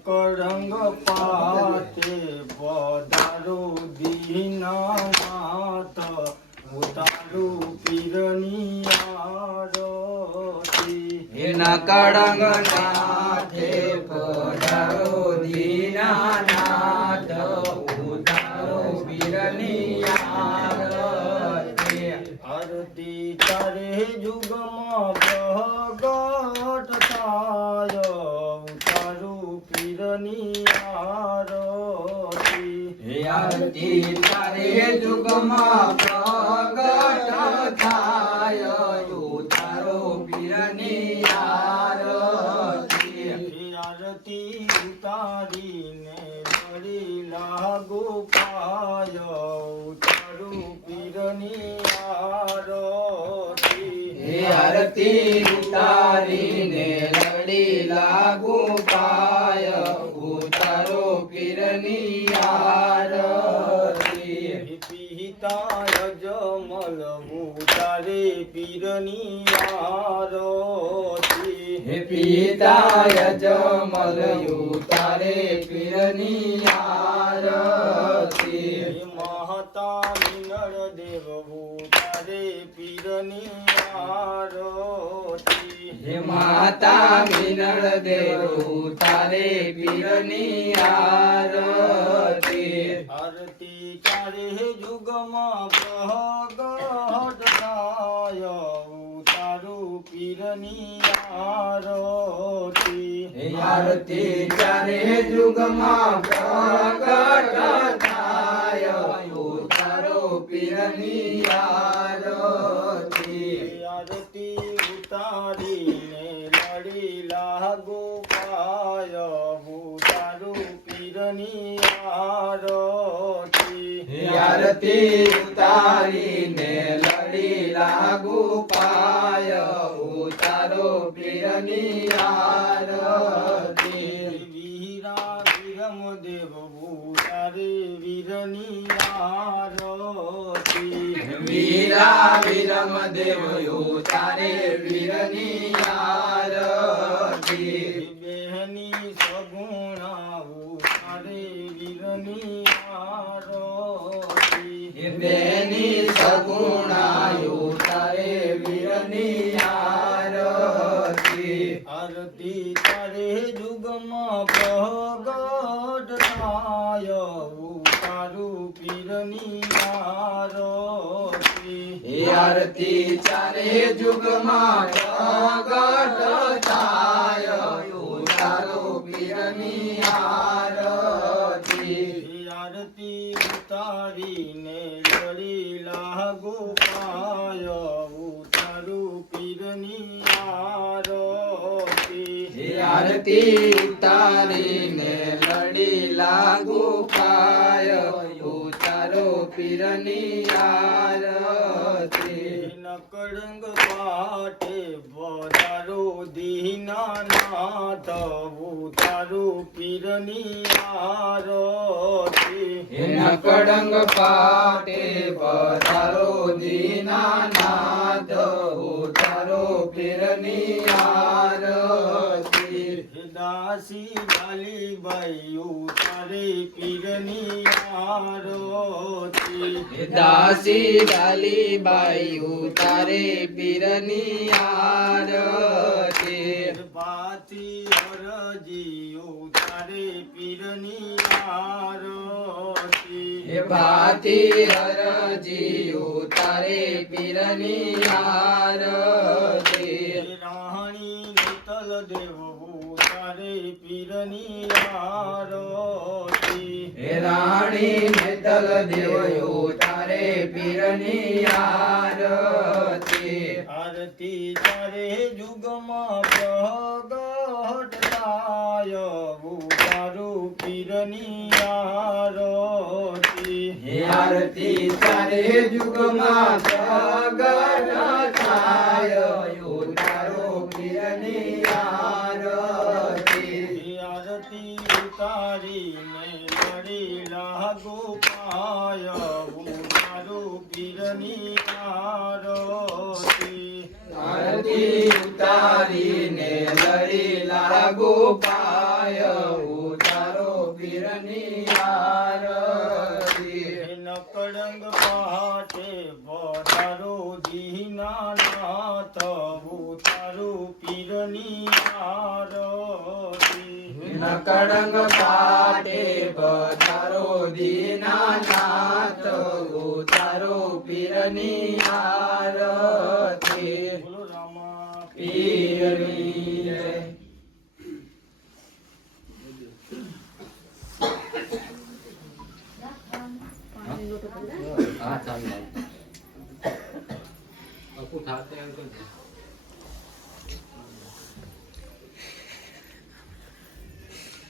કળંગ પાતે પધારું દીનાનાથ ઉતારું પીરની આરતી એના કળંગ નાથે પધારો દીનાનાથ ઉતારો પીરની આરતી આરતી તારે જુગમાં પ્રગટ થાય ઉતારું પીરની આરતી હે આરતી તારે જુગમાં પ્રગટ થાય ઉતારો પીરની આરતી આરતી ઉતારીને વળી લાગુ પાય ઉતારું પીરની આરતી હે આરતી ઉતારીને લડી લાગુ પાય ઉતારો પીરની આરતી પિતા જમલ ઉતારે પીરની આરતી હે પિતાય જમલ ઉતારે પીરની આરતી મહતા મિનળ દેવ ઉતારે પીરની આરતી હે માતા મિનળ દેવ ઉતારે પીરની આરતી આરતી ચારે જુગમાં પ્રગટ થાય ઉતારું પીરની આરતી હે આરતી ચારે જુગમાં પ્રગટ થાય ઉતારો પીરની આરતી આરતી ઉતારીને લડી લાગુ પાય ઉતારું પીરની આરતી હે આરતી ઉતારીને લડી લાગુ પાય ઉતારો પીરની આરતી વીરા વિરમ દેવ ઉતારે વીરની આરતી વીરા વિરમ દેવ ઉતારે વીરની આરતી બેહની સગુણા ઉતારે વીરની આરતી બેની સગુણા ઉતારે વીરની આરતી આરતી તારે જુગમાં પ્રગટ થાય ઉતારું પીરની આરતી હે આરતી ચારે જુગમાં પ્રગટ થાય ઉતારો પીરની આરતી આરતી ઉતારીને લડી લાગુ પાય ઉતારું પીરની આરતી હે આરતી ઉતારીને લડી લાગુ પાય ઉતારો પીરની આરતી કળંગ પાટે પધારો દીનાનાથ ઉતારું પીરની આરતી એના કળંગ પાટે પધારો દીનાનાથ ઉતારો પીરની આરતી દાસી ડાલીબાઈ ઉતારે પીરની આરતી દાસી ડાલીબાઈ ઉતારે પીરની આરતી પાતી હરજી ઉતારે પીરની આરતી હે ભાતી હરજી ઉતારે પીરની આરતી રાણી નીતલ દેવ ઉતારે પીરની આરતી હે રાણી નેતલ દેવ ઉતારે પીરની આરતી આરતી તારે જુગમાં પ્રગટ થાય ઉતારું પીરની આરતી હે આરતી તારે જુગમાં પ્રગટ થાય ઉતારો પીરની આરતી આરતી ઉતારીને લડી લાગુ પાય ઉતારું પીરની આરતી આરતી ઉતારીને લડી લાગુ પાય આરતી નકળંગ પાટે પધારો દીનાનાથ ઉતારું પીરની આરતી નકળંગ પાટે પધારો દીનાનાથ ઉતારો પીરની આરતી બોલો રામા પીરની જય. હા ચાલો.